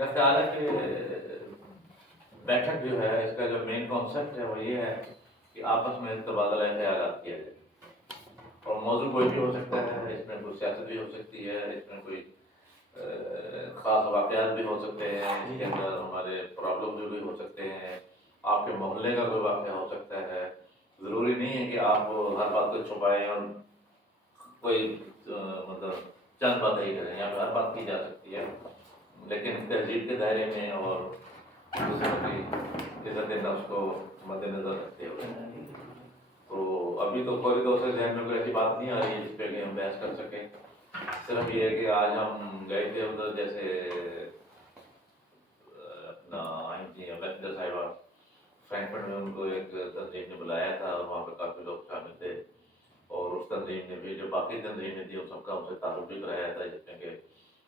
میرا خیال ہے کہ بیٹھک جو ہے اس کا جو مین کانسیپٹ ہے وہ یہ ہے کہ آپس میں تبادلہ خیالات کیا جائے، اور موضوع کوئی بھی ہو سکتا ہے، اس میں کوئی سیاست بھی ہو سکتی ہے، اس میں کوئی خاص واقعات بھی ہو سکتے ہیں، اس کے اندر ہمارے پرابلم بھی ہو سکتے ہیں، آپ کے محلے کا کوئی واقعہ ہو سکتا ہے۔ ضروری نہیں ہے کہ آپ ہر بات کو چھپائیں اور کوئی مطلب چند باتیں ہی کریں، یہاں پہ ہر بات کی جا سکتی ہے، لیکن تہذیب کے دائرے میں اور دوسروں کی عزت نفس کو مد نظر رکھتے ہوئے۔ تو ابھی تو فوری طور سے ذہن میں کوئی ایسی بات نہیں آ رہی ہے جس پہ کہ ہم بحث کر سکیں۔ صرف یہ ہے کہ آج ہم گئے تھے ادھر، جیسے اپنا امبیسڈر صاحبہ فرینکفرٹ میں، ان کو ایک تنظیم نے بلایا تھا اور وہاں پہ کافی لوگ شامل تھے، اور اس تنظیم نے بھی جو باقی تنظیمیں تھیں ان سب کا ہم سے تعارف بھی کرایا تھا، جس میں کہ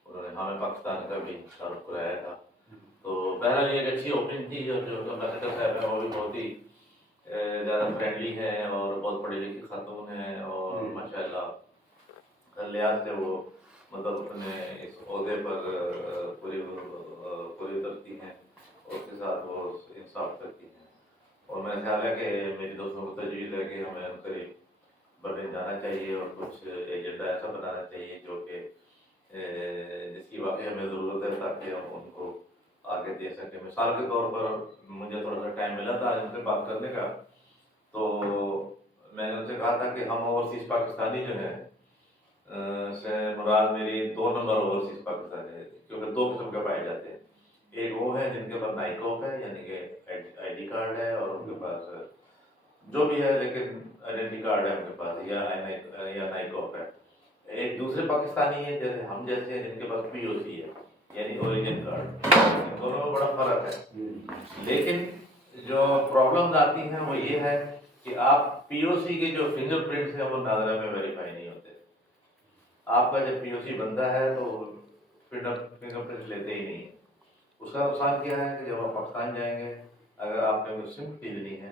انہوں نے ہمیں پاکستان کا بھی تعارف کرایا تھا۔ تو بہرحال یہ ایک اچھی اوپننگ تھی، اور جو امبیسڈر صاحب ہیں وہ بھی بہت ہی زیادہ فرینڈلی ہیں اور بہت پڑھی لکھی خاتون ہیں، اور ماشاء اللہ ہر لحاظ سے وہ مطلب اپنے اس عہدے پر پوری اترتی ہیں، اور اس کے ساتھ وہ انصاف کرتی ہیں، اور میرا خیال ہے کہ میری دوستوں کو تجویز ہے کہ ہمیں ان قریب برلن جانا چاہیے اور کچھ ایجنڈا ایسا بنانا چاہیے جو کہ جس کی واقعی ہمیں ضرورت ہے، تاکہ ہم ان کو آگے دے سکیں۔ مثال کے طور پر مجھے تھوڑا سا ٹائم ملا تھا ان سے بات کرنے کا، تو میں نے ان سے کہا تھا کہ ہم اوورسیز پاکستانی جو ہیں سے مراد میری 2 نمبر اوورسیز پاکستانی ہے، کیونکہ 2 قسم کے پائے جاتے ہیں۔ ایک وہ ہے جن کے پاس نائکوپ ہے، یعنی کہ آئی ڈی کارڈ ہے، اور ان کے پاس جو بھی ہے لیکن آئیڈینٹی کارڈ ہے ان کے پاس، یا نائکوپ ہے۔ ایک دوسرے پاکستانی ہیں جیسے ہم جیسے ہیں، جن کے پاس پی او سی ہے، یعنی اوریجن کارڈ۔ ان دونوں میں بڑا فرق ہے، لیکن جو پرابلمز آتی ہیں وہ یہ ہے کہ آپ پی او سی کے جو فنگر پرنٹس ہیں وہ ناظرہ میں ویریفائی نہیں ہوتے۔ آپ کا جب پی او سی بنتا ہے تو فنگر پرنٹ لیتے ہی نہیں ہیں۔ اس کا نقصان کیا ہے کہ جب آپ پاکستان جائیں گے، اگر آپ نے کوئی سم خریدنی ہے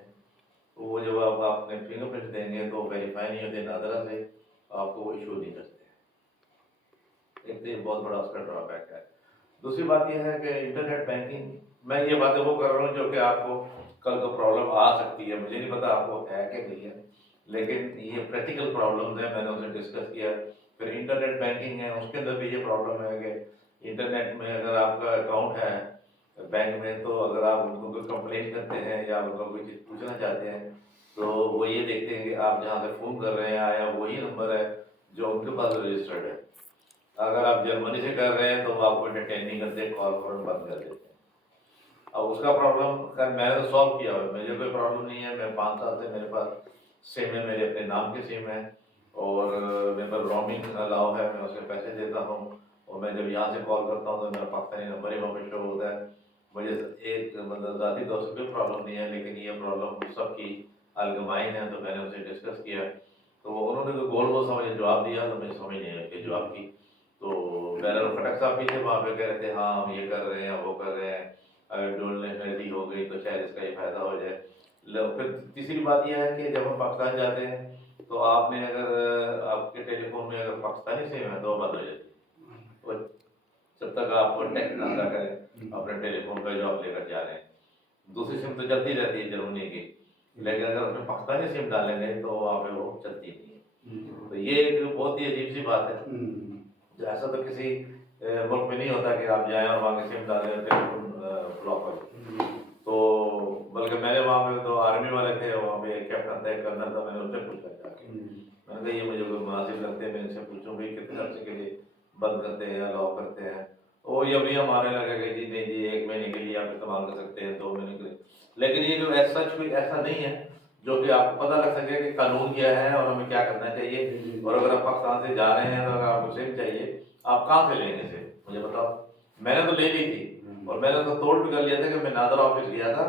تو وہ جب آپ اپنے فنگر پرنٹ دیں گے تو ویریفائی نہیں ہوتے ناظرہ سے، آپ کو وہ ایشو نہیں کرتے۔ ایک تو یہ بہت بڑا اس کا ڈرا بیک ہے۔ دوسری بات یہ ہے کہ انٹرنیٹ بینکنگ، میں یہ باتیں وہ کر رہا ہوں جو کہ آپ کو کل کو پرابلم آ سکتی ہے، مجھے نہیں پتا آپ کو ہے کہ نہیں ہے، لیکن یہ پریکٹیکل پرابلمز ہیں، میں نے اسے ڈسکس کیا۔ پھر انٹرنیٹ بینکنگ ہے، اس کے اندر بھی یہ پرابلم ہے کہ انٹرنیٹ میں اگر آپ کا اکاؤنٹ ہے بینک میں، تو اگر آپ ان کو کوئی کمپلین کرتے ہیں یا ان کو کوئی چیز پوچھنا چاہتے ہیں تو وہ یہ دیکھتے ہیں کہ آپ جہاں سے فون کر رہے ہیں آیا وہی نمبر ہے جو ان کے پاس رجسٹرڈ ہے۔ اگر آپ جرمنی سے کر رہے ہیں تو وہ آپ کو انٹرٹین نہیں کرتے، کال فوراً بند کر دیتے ہیں۔ اب اس کا پرابلم خیر میں نے تو سالو کیا ہوا ہے، مجھے کوئی پرابلم نہیں ہے، میں 5 سال سے میرے پاس سم ہے، میرے اپنے نام کے سم ہے، اور میرے پاس رومنگ الاؤ ہے، میں اسے پیسے دیتا ہوں، اور میں جب یہاں سے کال کرتا ہوں تو میرا پاکستانی نمبر ہی وہاں پہ شو ہوتا ہے۔ مجھے ایک مطلب ذاتی طور سے کوئی پرابلم نہیں ہے، لیکن یہ پرابلم سب کی الگمائن ہے، تو میں نے اسے ڈسکس کیا، تو انہوں نے تو گول گول سمجھ جواب دیا، تو مجھے سمجھ نہیں آیا کہ جواب کی۔ تو بہرحال کھٹک صاحب بھی تھے وہاں پہ، کہہ رہے تھے ہاں ہم یہ کر رہے ہیں وہ کر رہے ہیں، اگر ڈول نیشنلٹی ہو گئی تو شاید اس کا یہ فائدہ ہو جائے۔ پھر تیسری بات یہ ہے کہ جب ہم پاکستان جاتے ہیں تو آپ نے اگر آپ کے ٹیلی فون میں اگر پاکستانی سم ہے تو بند ہو جاتی ہے، جب تک آپ کو ٹیکس نہ ادا کریں اپنے ٹیلی فون کا جو آپ لے کر جا رہے ہیں۔ دوسری سم تو چلتی رہتی ہے جرمنی کی، لیکن اگر اس میں پاکستانی سم ڈالیں گے تو وہاں پہ وہ چلتی نہیں ہے۔ تو یہ ایک بہت ہی عجیب سی بات ہے، ایسا تو کسی ملک میں نہیں ہوتا کہ آپ جائیں اور وہاں کے سم ڈالیں اور ٹیلی فون بلاک ہو۔ تو بلکہ میں نے وہاں پہ تو آرمی والے تھے، وہاں پہ ایک کیپٹن تھا، ایک کرنل تھا، میں نے ان سے پوچھا جا کے، میں نے کہا یہ مجھے کوئی مناسب لگتے ہیں، میں ان سے پوچھوں بھائی کتنے عرصے کے لیے بند کرتے ہیں یا الاؤ کرتے ہیں۔ وہ یہ بھی ہمارے لگا کہ جی نہیں جی 1 مہینے کے لیے آپ استعمال کر سکتے ہیں، 2 مہینے کے لیے، لیکن یہ جو سچ کوئی ایسا نہیں ہے جو کہ آپ کو پتہ لگ سکے کہ قانون کیا ہے اور ہمیں کیا کرنا چاہیے۔ اور اگر آپ پاکستان سے جا رہے ہیں تو اگر آپ کو سم چاہیے، آپ کہاں سے لیں گے سم مجھے بتاؤ۔ میں نے تو لے لی تھی، اور میں نے اس کو توڑ بھی کر لیا تھا کہ میں نادرا آفس گیا تھا،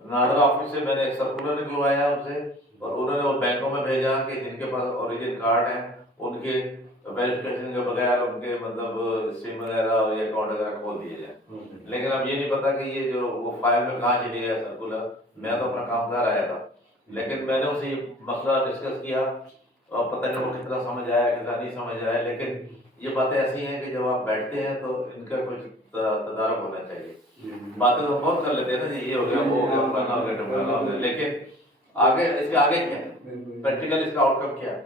نادرا آفس سے میں نے ایک سرکولر نکلوایا ان سے، اور انہوں نے وہ بینکوں میں بھیجا کہ جن کے پاس اوریجن کارڈ ہیں ان کے ویریفیکیشن کے بغیر ان کے مطلب سم وغیرہ اور اکاؤنٹ وغیرہ کھول دیے جائیں۔ لیکن اب یہ نہیں پتا کہ یہ جو وہ فائل میں کہاں چلی گیا سرکولر، میں تو اپنا کام کر آیا تھا، لیکن میں نے اسے یہ مسئلہ ڈسکس کیا، اور پتہ نہیں وہ کتنا سمجھ آیا کتنا نہیں سمجھ آیا، لیکن یہ باتیں ایسی ہیں کہ جب آپ بیٹھتے ہیں تو ان کا کچھ تدارک ہونا چاہیے. باتیں تو بہت کر لیتے ہیں نا جی، یہ ہو گیا وہ ہو گیا فلانا ہو گیا ڈھمکانا ہو گیا، لیکن آگے اس کے آگے کیا ہے پریکٹیکل، اس کا آؤٹ کم کیا ہے.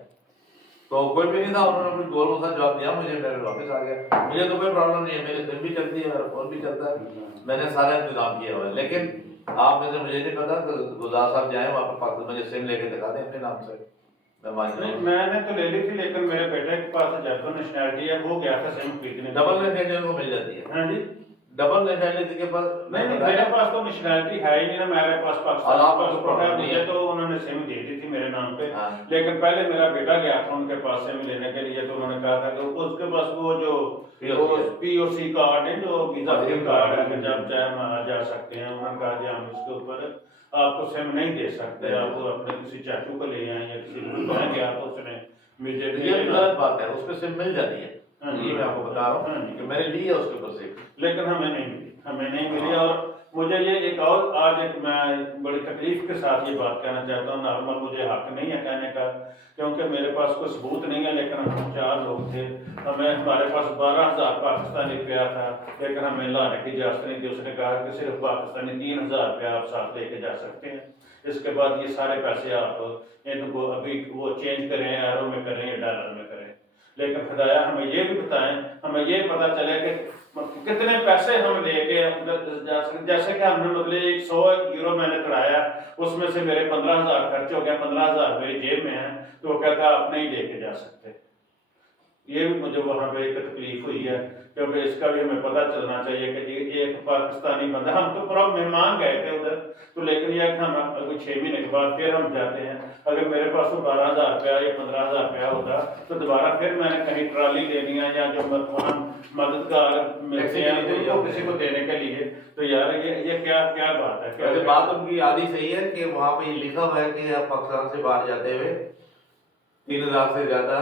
تو کوئی بھی نہیں تھا، انہوں نے اپنی گول کے ساتھ جواب دیا مجھے، میں واپس آ گیا. مجھے تو کوئی پرابلم نہیں ہے، میری سم بھی چلتی ہے، میرا فون بھی چلتا ہے، میں نے سارا انتظام کیا ہوا ہے. لیکن آپ میں سے مجھے نہیں پتا کہ گلزار صاحب جائیں وہاں پہ پاکستان، مجھے سم لے کے دکھا دیں اپنے نام سے. میں نے تو لے لی تھی، لیکن میرے بیٹے کے پاس جب نیشنلٹی ہے وہ گیا تھا سم خریدنے. ڈبل نیشنلٹی کو مل جاتی ہے. ہاں جی، ڈبل نیشنلٹی کے پاس نہیں میرے پاس تو نیشنلٹی ہے ہی نہیں نا، میرے پاس پاکستان پاسپورٹ ہے. مجھے تو انہوں نے سم دے دی تھی میرے نام پہ، لیکن پہلے میرا بیٹا گیا تھا ان کے پاس سم لینے کے لیے، تو انہوں نے کہا تھا کہ اس کے پاس وہ جو پی او سی کارڈ ہے، جو ویزا فری کارڈ ہے کہ جب چاہے وہاں جا سکتے ہیں. انہوں نے کہا جی ہم اس کے اوپر آپ کو سم نہیں دے سکتے، آپ اپنے کسی چاچو کو لے آئیں یا کسی کو میں گیا تو اس نے مجھے. یہ غلط بات ہے، اس پہ سم مل جاتی ہے. یہ میں آپ کو بتا رہا ہوں کہ میں نے لی ہے اس کے اوپر سے، لیکن ہمیں نہیں ملی، ہمیں نہیں ملی. اور مجھے یہ ایک اور آج ایک میں بڑی تکلیف کے ساتھ یہ بات کہنا چاہتا ہوں. نارمل مجھے حق نہیں ہے کہنے کا کیونکہ میرے پاس کوئی ثبوت نہیں ہے، لیکن ہم 4 لوگ تھے، ہمارے پاس 12,000 پاکستانی روپیہ تھا، لیکن ہمیں لانے کی اجازت نہیں تھی. اس نے کہا کہ صرف پاکستانی 3,000 روپیہ آپ ساتھ لے کے جا سکتے ہیں، اس کے بعد یہ سارے پیسے آپ ان کو ابھی وہ چینج کریں، ایرو میں کریں یا ڈالر میں کریں. لیکن خدایا ہمیں یہ بھی بتائیں، ہمیں یہ پتہ چلے کہ کتنے پیسے ہم لے کے جا سکتے. جیسے کہ ہم نے مطلب 100 یورو میں نے کرایا، اس میں سے میرے 15,000 خرچ ہو گیا، 15,000 میری جیب میں ہیں، تو وہ کہتا آپ نہیں لے کے جا سکتے. یہ بھی مجھے وہاں پہ ایک تکلیف ہوئی ہے، کیونکہ اس کا بھی ہمیں پتہ چلنا چاہیے کہ ایک پاکستانی بندہ، ہم تو پورا مہمان گئے تھے ادھر، تو لیکن یہ کہ ہم اگر 6 مہینے کے بعد پھر ہم جاتے ہیں. اگر میرے پاس وہ 12,000 روپیہ یا 15,000 روپیہ ہوتا تو دوبارہ پھر میں نے کہیں ٹرالی لینی ہے یا جو وہاں مددگار ملتے ہیں ان کو کسی کو دینے کے لیے، تو یار یہ کیا بات ہے. ویسے بات ان کی آدھی صحیح ہے کہ وہاں پہ یہ لکھا ہوا ہے کہ آپ پاکستان سے باہر جاتے ہوئے 3,000 سے زیادہ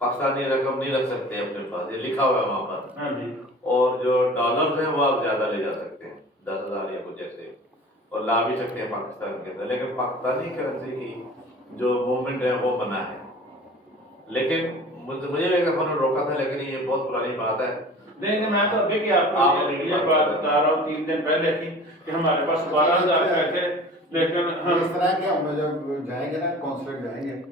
پاکستانی رقم نہیں رکھ سکتے اپنے پاس، یہ لکھا ہوا ہے وہاں پر. ہاں جی. اور جو ڈالرز ہیں وہ آپ زیادہ لے جا سکتے ہیں، 10,000 یا کچھ ایسے، اور لا بھی سکتے ہیں پاکستان کے اندر. لیکن پاکستانی کرنسی کی جو موومنٹ ہے وہ منع ہے. لیکن مجھے لگا انہوں نے روکا تھا، لیکن یہ بہت پرانی بات ہے. نہیں میں تو ابھی آپ کو یہ بات بتا رہا ہوں، 3 دن پہلے کی کہ ہمارے پاس 12,000 روپے تھے. لیکن ہم اس طرح کہ ہم جب جائیں گے نا، کونسلیٹ جائیں گے